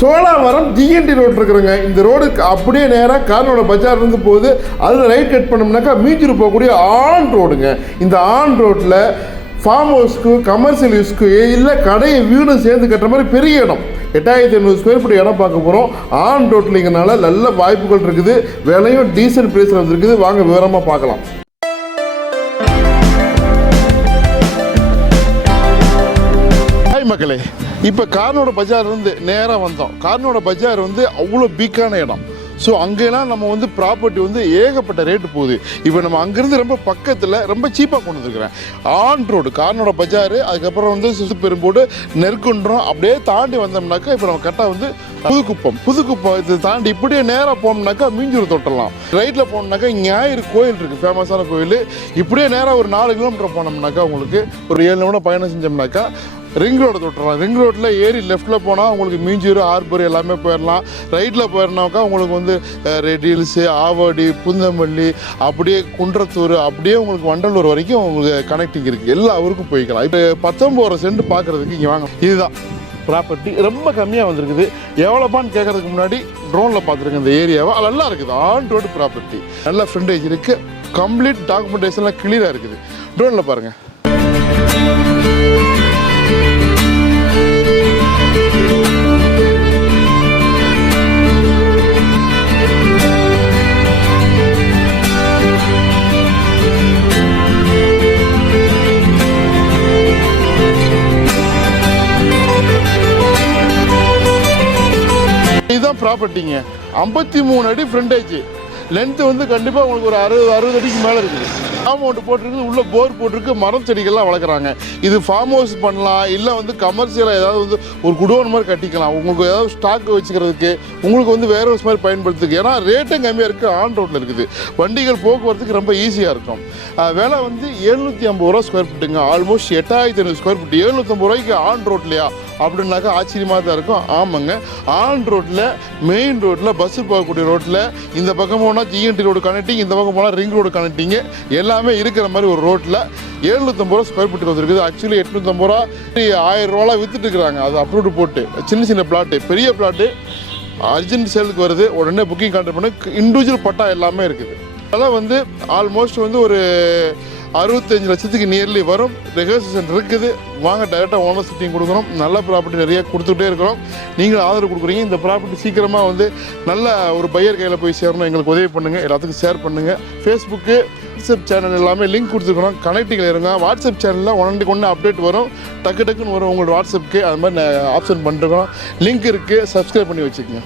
Cholavaram GND road இருக்குறங்க இந்த ரோடுக்கு அப்படியே நேராக கார்னோட பஜார் இருந்து போகுது. அதில் ரைட் கட் பண்ணோம்னாக்கா மீஞ்சூர் போகக்கூடிய ஆன் ரோடுங்க இந்த ஆன் ரோட்டில் ஃபார்ம் ஹவுஸ்க்கு கமர்ஷியல் யூஸ்க்கு இல்லை கடையை வீடும் சேர்ந்து கட்டுற மாதிரி பெரிய இடம். எட்டாயிரத்தி ஐநூறு ஸ்கொயர் ஃபீட் இடம் பார்க்க போகிறோம் ஆன் ரோட்லிங்கனால நல்ல வாய்ப்புகள் இருக்குது. விலையும் டீசன்ட் ப்ரைஸில் வந்துருக்குது. வாங்க விவரமாக பார்க்கலாம். மக்களே. இப்போ கார்னோட பஜார் இருந்து நேராக வந்தோம். கார்னோட பஜார் வந்து அவ்வளோ பீக்கான இடம். ஸோ அங்கெல்லாம் நம்ம வந்து ப்ராப்பர்ட்டி வந்து ஏகப்பட்ட ரேட்டு போகுது. இப்போ நம்ம அங்கேருந்து ரொம்ப பக்கத்தில் ரொம்ப சீப்பாக கொண்டு வந்துருக்கிறேன். ஆன் ரோடு கார்னோட பஜார் அதுக்கப்புறம் வந்து சிசு பெரும்போடு நெற்குன்றம் அப்படியே தாண்டி வந்தோம்னாக்கா இப்போ நம்ம கரெக்டாக வந்து புதுக்குப்பம். புதுக்குப்பம் இதை தாண்டி இப்படியே நேராக போனோம்னாக்கா மீஞ்சூர் தொட்டலாம். ரைட்டில் போனோம்னாக்கா ஞாயிறு கோயில் இருக்குது ஃபேமஸான கோயில். இப்படியே நேராக ஒரு நாலு கிலோமீட்டர் போனோம்னாக்கா உங்களுக்கு ஒரு ஏழு நிமிடம் பயணம் செஞ்சோம்னாக்கா ரிங் ரோடு தொட்டுறலாம். ரிங் ரோட்டில் ஏறி லெஃப்ட்டில் போனால் உங்களுக்கு மீஞ்சூர் ஆர்பர் எல்லாமே போயிடலாம் ரைட்டில் போயிடனாக்கா உங்களுக்கு வந்து ரெட் ஹில்ஸு ஆவடி புந்தமல்லி அப்படியே குன்றத்தூர் அப்படியே உங்களுக்கு வண்டலூர் வரைக்கும் உங்களுக்கு கனெக்டிங் இருக்குது எல்லா ஊருக்கும் போய்க்கலாம். இப்போ பத்தொம்போது சென்ட் பார்க்குறதுக்கு இங்கே வாங்க. இதுதான். ப்ராப்பர்ட்டி ரொம்ப கம்மியாக வந்திருக்குது. எவ்வளோப்பான்னு கேட்கறதுக்கு முன்னாடி ட்ரோனில் பார்த்துருங்க இந்த ஏரியாவை. அது நல்லா இருக்குது. ஆன் ரோடு ப்ராப்பர்ட்டி நல்ல ஃப்ரண்டேஜ் இருக்குது கம்ப்ளீட் டாக்குமெண்டேஷன்லாம் கிளியராக இருக்குது. ட்ரோனில் பாருங்கள் இதுதான் ப்ராப்பர்ட்டிங்க ஐம்பத்தி மூணு அடி ஃப்ரண்டேஜ் லென்த்து வந்து கண்டிப்பாக உங்களுக்கு ஒரு அறுபது அறுபது அடிக்கு மேலே இருக்குது. ஃபார்ம் காம்பவுண்ட் போட்டிருக்கு உள்ளே போர் போட்டிருக்கு மரம் செடிகள்லாம் வளர்க்குறாங்க. இது ஃபார்ம் ஹவுஸ் பண்ணலாம் இல்லை வந்து கமர்ஷியலாக ஏதாவது வந்து ஒரு குடோன் மாதிரி கட்டிக்கலாம். உங்களுக்கு ஏதாவது ஸ்டாக் வச்சுக்கிறதுக்கு உங்களுக்கு வந்து வேற ஒரு மாதிரி பயன்படுத்துக்கு ஏன்னா ரேட்டும் கம்மியாக இருக்குது ஆன் ரோட்டில் இருக்குது. வண்டிகள் போக்குவரத்துக்கு ரொம்ப ஈஸியாக இருக்கும். விலை வந்து எழுநூற்றி ஐம்பது ரூபா ஸ்கொயர் ஃபீட்டுங்க ஆல்மோஸ்ட் எட்டாயிரத்தி ஐநூறு ஸ்கொயர் ஃபீட் எழுநூற்றம்பது ரூபாய்க்கு ஆன் ரோட்லையா அப்படின்னாக்கா ஆச்சரியமாக தான் இருக்கும். ஆமாங்க. ஆன் ரோட்டில் மெயின் ரோட்டில் பஸ்ஸு போகக்கூடிய ரோட்டில் இந்த பக்கம் போனால் ஜிஎன்டி ரோடு கனெக்டிங் இந்த பக்கம் போனால் ரிங் ரோடு கனெக்டிங்கு எல்லாமே இருக்கிற மாதிரி ஒரு ரோட்டில் எழுநூற்றம்பது ரூபா ஸ்கொயர் ஃபீட் வந்துருக்குது. ஆக்சுவலி எட்நூற்றம்பது ரூபா ஆயிரம் ரூபாலாம் வித்துட்டு இருக்கிறாங்க. அது அப்ரூவ்டு போட்டு. சின்ன சின்ன பிளாட்டு பெரிய பிளாட்டு அர்ஜென்ட் சேலுக்கு வருது. உடனே புக்கிங் கான்டாக்ட் பண்ணி இண்டிவிஜுவல் பட்டா எல்லாமே இருக்குது. அதெல்லாம் வந்து ஆல்மோஸ்ட் வந்து ஒரு அறுபத்தஞ்சு லட்சத்துக்கு நியர்லி வரும். ரெகர்சேஷன் இருக்குது. வாங்க டைரெக்டாக ஓனர் சிட்டிங் கொடுக்குறோம் நல்ல ப்ராப்பர்ட்டி நிறைய கொடுத்துட்டே இருக்கிறோம். நீங்கள் ஆதரவு கொடுக்குறீங்க. இந்த ப்ராப்பர்ட்டி சீக்கிரமாக வந்து நல்ல ஒரு பையர் கையில் போய் சேரணும். எங்களுக்கு உதவி பண்ணுங்கள் எல்லாத்துக்கும் ஷேர் பண்ணுங்கள் ஃபேஸ்புக்கு வாட்ஸ்அப் சேனல் எல்லாமே லிங்க் கொடுத்துருக்குறோம். கனெக்டிங்கில் இருங்க. வாட்ஸ்அப் சேனலில் ஒன்று ஒன்று அப்டேட் வரும். டக்கு டக்குன்னு வரும் உங்களோட வாட்ஸ்அப்புக்கு அது மாதிரி ஆப்ஷன் பண்ணுறோம் லிங்க் இருக்குது சப்ஸ்கிரைப் பண்ணி வச்சுக்கோங்க.